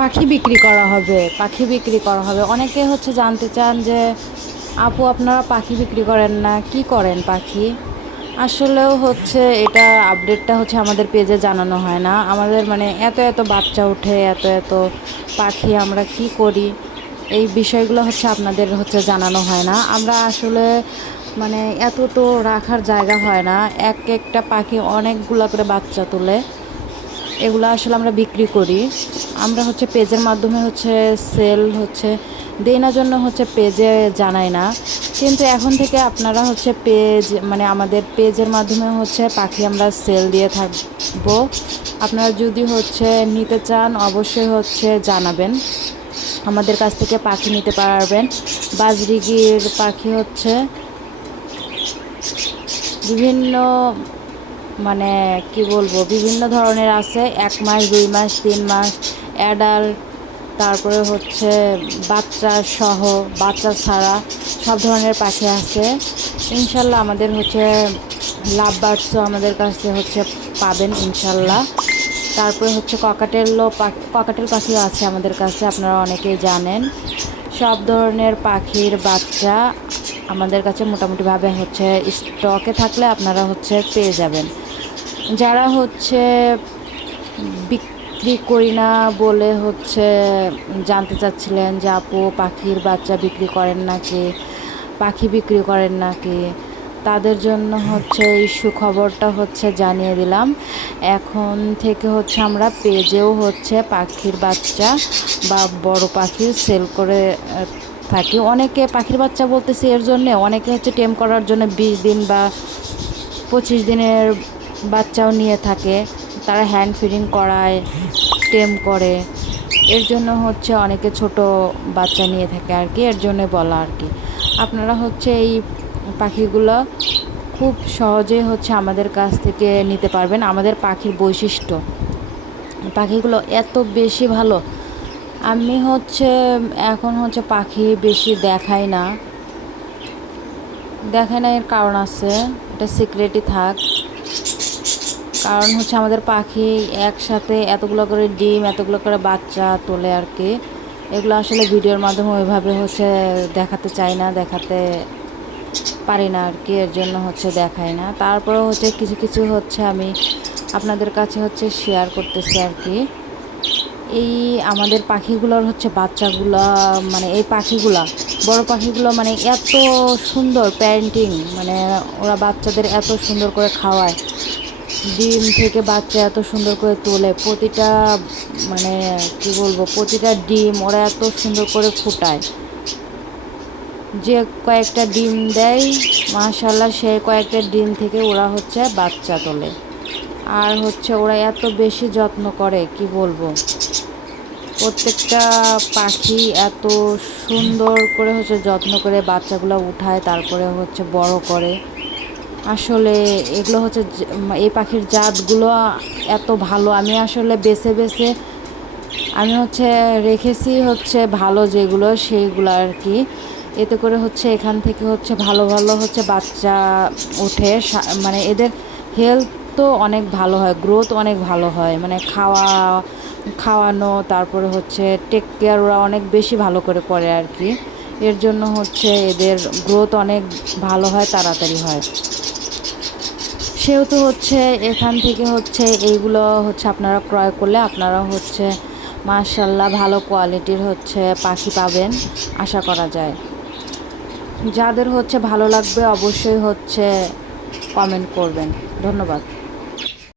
পাখি বিক্রি করা হবে, পাখি বিক্রি করা হবে। অনেকে হচ্ছে জানতে চান যে আপু আপনারা পাখি বিক্রি করেন না, কি করেন পাখি? আসলেও হচ্ছে এটা আপডেটটা হচ্ছে আমাদের পেজে জানানো হয় না। আমাদের মানে এত এত বাচ্চা ওঠে, এত এত পাখি আমরা কি করি, এই বিষয়গুলো হচ্ছে আপনাদের হচ্ছে জানানো হয় না। আমরা আসলে মানে এত তো রাখার জায়গা হয় না, এক একটা পাখি অনেকগুলো করে বাচ্চা তোলে। এগুলো আসলে আমরা বিক্রি করি। আমরা হচ্ছে পেজের মাধ্যমে হচ্ছে সেল হচ্ছে দেই না, জন্য হচ্ছে পেজে জানাই না। কিন্তু এখন থেকে আপনারা হচ্ছে পেজ মানে আমাদের পেজের মাধ্যমে হচ্ছে পাখি আমরা সেল দিয়ে থাকবো। আপনারা যদি হচ্ছে নিতে চান অবশ্যই হচ্ছে জানাবেন, আমাদের কাছ থেকে পাখি নিতে পারবেন। বাজরিগির পাখি হচ্ছে বিভিন্ন মানে কি বলবো, বিভিন্ন ধরনের আছে, 1 মাস 2 মাস 3 মাস অ্যাডাল্ট, তারপরে হচ্ছে বাচ্চা সহ, বাচ্চা ছাড়া সব ধরনের পাখি আছে। ইনশাল্লাহ আমাদের হচ্ছে লাভ বার্ডসও আমাদের কাছে হচ্ছে পাবেন ইনশাল্লাহ। তারপরে হচ্ছে ককাটেল পাখিও আছে আমাদের কাছে, আপনারা অনেকেই জানেন। সব ধরনের পাখির বাচ্চা আমাদের কাছে মোটামুটিভাবে হচ্ছে স্টকে থাকলে আপনারা হচ্ছে পেয়ে যাবেন। যারা হচ্ছে বিক্রি করি না বলে হচ্ছে জানতে চাচ্ছিলেন যে আপু পাখির বাচ্চা বিক্রি করেন নাকি, পাখি বিক্রি করেন নাকি, তাদের জন্য হচ্ছে এই সুখবরটা হচ্ছে জানিয়ে দিলাম। এখন থেকে হচ্ছে আমরা পেজেও হচ্ছে পাখির বাচ্চা বা বড় পাখি সেল করে থাকি। অনেকে পাখির বাচ্চা বলতেছি এর জন্যে, অনেকে হচ্ছে টেম করার জন্য 20 দিন বা 25 দিনের বাচ্চাও নিয়ে থাকে। তারা হ্যান্ড ফিডিং করায়, টেম করে, এর জন্য হচ্ছে অনেকে ছোট বাচ্চা নিয়ে থাকে আর কি, এর জন্য বলা আর কি। আপনারা হচ্ছে এই পাখিগুলো খুব সহজেই হচ্ছে আমাদের কাছ থেকে নিতে পারবেন। আমাদের পাখির বৈশিষ্ট্য, পাখিগুলো এত বেশি ভালো। আমি হচ্ছে এখন হচ্ছে পাখি বেশি দেখাই না, এর কারণ আছে, এটা সিক্রেটই থাক। কারণ হচ্ছে আমাদের পাখি একসাথে এতগুলো করে ডিম, এতগুলো করে বাচ্চা তোলে আর কি। এগুলো আসলে ভিডিওর মাধ্যমে ওইভাবে হচ্ছে দেখাতে চাই না, দেখাতে পারি না আর কি, এর জন্য হচ্ছে দেখাই না। তারপরে হচ্ছে কিছু কিছু হচ্ছে আমি আপনাদের কাছে হচ্ছে শেয়ার করতেছি আর কি। এই আমাদের পাখিগুলোর হচ্ছে বাচ্চাগুলা, মানে এই পাখিগুলা বড় পাখিগুলো মানে এত সুন্দর প্যারেন্টিং, মানে ওরা বাচ্চাদের এত সুন্দর করে খাওয়ায়, ডিম থেকে বাচ্চা এত সুন্দর করে তোলে, প্রতিটা মানে কি বলবো, প্রতিটা ডিম ওরা এত সুন্দর করে ফুটায়। যে কয়েকটা ডিম দেয় মাশাআল্লাহ, সেই কয়েকটা ডিম থেকে ওরা হচ্ছে বাচ্চা তোলে। আর হচ্ছে ওরা এত বেশি যত্ন করে কি বলবো, প্রত্যেকটা পাখি এত সুন্দর করে হচ্ছে যত্ন করে বাচ্চাগুলো উঠায়, তারপরে হচ্ছে বড় করে। আসলে এগুলো হচ্ছে এই পাখির জাতগুলো এত ভালো, আমি আসলে বেছে বেছে আমি হচ্ছে রেখেছি হচ্ছে ভালো যেগুলো সেইগুলো আর কি। এতে করে হচ্ছে এখান থেকে হচ্ছে ভালো ভালো হচ্ছে বাচ্চা ওঠে, মানে এদের হেলথ তো অনেক ভালো হয়, গ্রোথ অনেক ভালো হয়, মানে খাওয়ানো, তারপরে হচ্ছে টেক কেয়ার ওরা অনেক বেশি ভালো করে আর কি। এর জন্য হচ্ছে এদের গ্রোথ অনেক ভালো হয়, তাড়াতাড়ি হয়। সেহেতু হচ্ছে এখান থেকে হচ্ছে এইগুলো হচ্ছে আপনারা ক্রয় করলে আপনারা হচ্ছে মাশাআল্লাহ ভালো কোয়ালিটির হচ্ছে পাখি পাবেন আশা করা যায়। যাদের হচ্ছে ভালো লাগবে অবশ্যই হচ্ছে কমেন্ট করবেন। ধন্যবাদ।